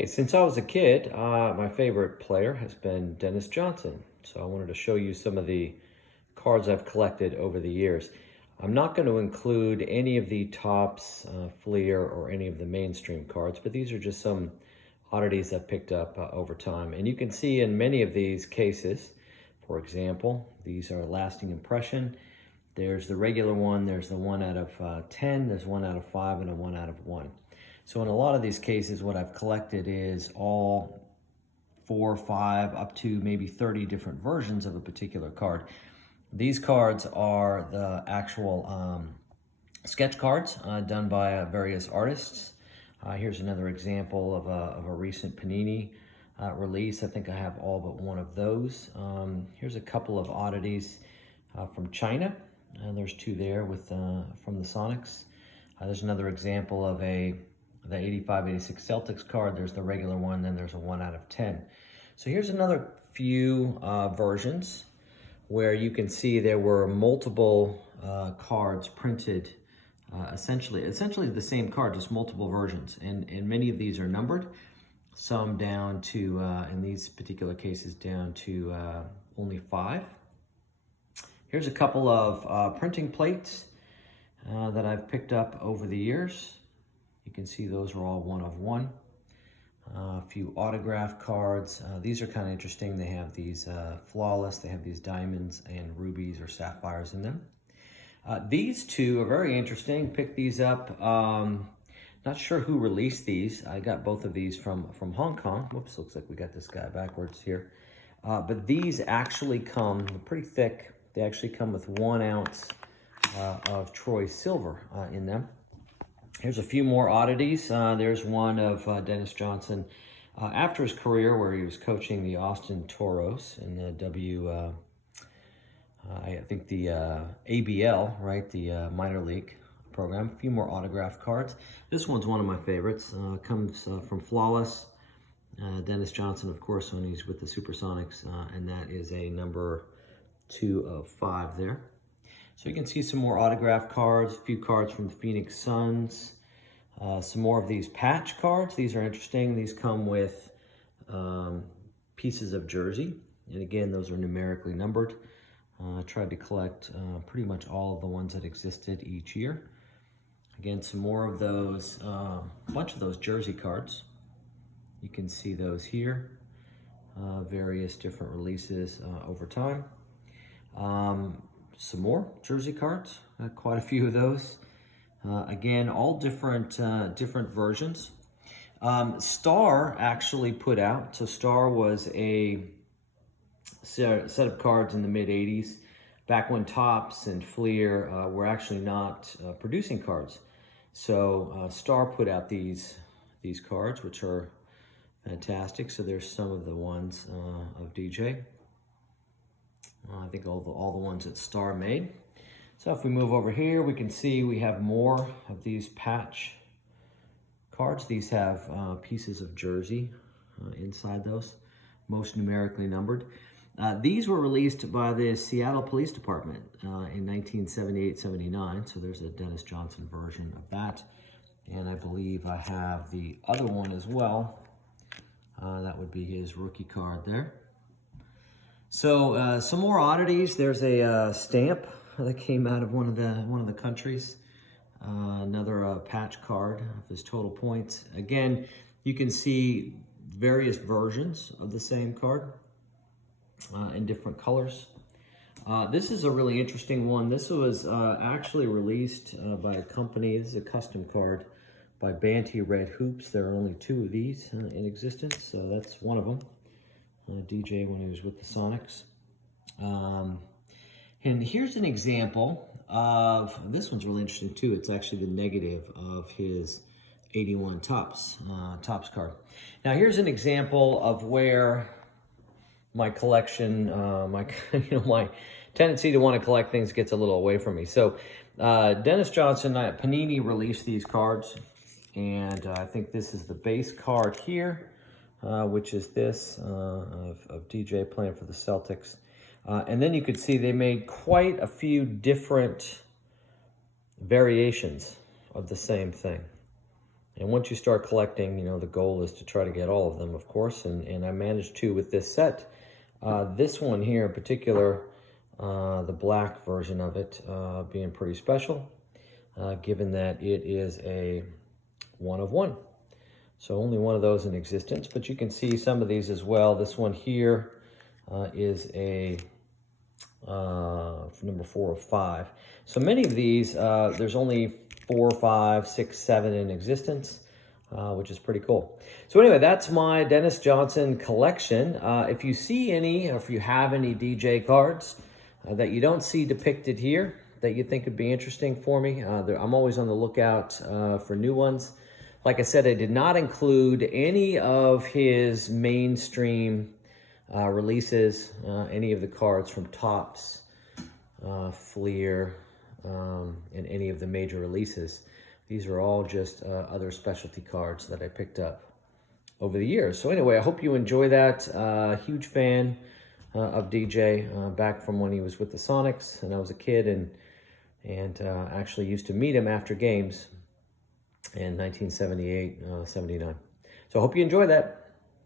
Hey, since I was a kid, my favorite player has been Dennis Johnson. So I wanted to show you some of the cards I've collected over the years. I'm not going to include any of the Topps, Fleer, or any of the mainstream cards, but these are just some oddities I've picked up over time. And you can see in many of these cases, for example, these are lasting impression. There's the regular one, there's the 1 out of 10, there's 1 out of 5, and a 1 out of 1. So in a lot of these cases, what I've collected is all 4, 5, up to maybe 30 different versions of a particular card. These cards are the actual sketch cards done by various artists. Here's another example of a recent Panini release. I think I have all but one of those. Here's a couple of oddities from China. There's 2 there with from the Sonics. There's another example of the 85-86 Celtics card. There's the regular one, then there's a 1 out of 10. So here's another few versions where you can see there were multiple cards printed, essentially the same card, just multiple versions. And many of these are numbered, some down to, in these particular cases, down to only 5. Here's a couple of printing plates that I've picked up over the years. You can see those are all 1 of 1. A few autograph cards. These are kind of interesting. They have these flawless, they have these diamonds and rubies or sapphires in them. These 2 are very interesting. Picked these up. Not sure who released these. I got both of these from Hong Kong. Whoops, looks like we got this guy backwards here. But these actually come pretty thick. They actually come with 1 ounce of Troy silver in them. Here's a few more oddities. There's one of Dennis Johnson after his career where he was coaching the Austin Toros in the I think the ABL, right? The minor league program. A few more autograph cards. This one's one of my favorites. Comes from Flawless. Dennis Johnson, of course, when he's with the Supersonics, and that is a number 2 of 5 there. So you can see some more autograph cards, a few cards from the Phoenix Suns, some more of these patch cards. These are interesting. These come with pieces of jersey. And again, those are numerically numbered. I tried to collect pretty much all of the ones that existed each year. Again, some more of those, a bunch of those jersey cards. You can see those here, various different releases over time. Some more jersey cards, quite a few of those. Again, all different versions. Star actually put out, so Star was a set of cards in the mid-'80s, back when Topps and Fleer were actually not producing cards. So Star put out these cards, which are fantastic. So there's some of the ones of DJ. I think all the ones that Star made. So if we move over here, we can see we have more of these patch cards. These have pieces of jersey inside those, most numerically numbered. These were released by the Seattle Police Department in 1978-79. So there's a Dennis Johnson version of that. And I believe I have the other one as well. That would be his rookie card there. So some more oddities. There's a stamp that came out of one of the countries. Another patch card of his total points. Again, you can see various versions of the same card in different colors. This is a really interesting one. This was actually released by a company. This is a custom card by Banty Red Hoops. There are only 2 of these in existence, so that's one of them. DJ when he was with the Sonics. And here's an example of, this one's really interesting too. It's actually the negative of his 81 Topps card. Now here's an example of where my collection, my tendency to want to collect things gets a little away from me. So Dennis Johnson, Panini released these cards, and I think this is the base card here. Which is this of DJ playing for the Celtics. And then you could see they made quite a few different variations of the same thing. And once you start collecting, you know, the goal is to try to get all of them, of course, and I managed to with this set. This one here in particular, the black version of it, being pretty special, given that it is a 1 of 1. So only one of those in existence, but you can see some of these as well. This one here is a number 4 of 5. So many of these, there's only 4, 5, 6, 7 in existence, which is pretty cool. So anyway, that's my Dennis Johnson collection. If you see any, or if you have any DJ cards that you don't see depicted here that you think would be interesting for me, I'm always on the lookout for new ones. Like I said, I did not include any of his mainstream releases, any of the cards from Topps, Fleer, and any of the major releases. These are all just other specialty cards that I picked up over the years. So anyway, I hope you enjoy that. Huge fan of DJ, back from when he was with the Sonics and I was a kid, and actually used to meet him after games in 1978, 79. So I hope you enjoy that.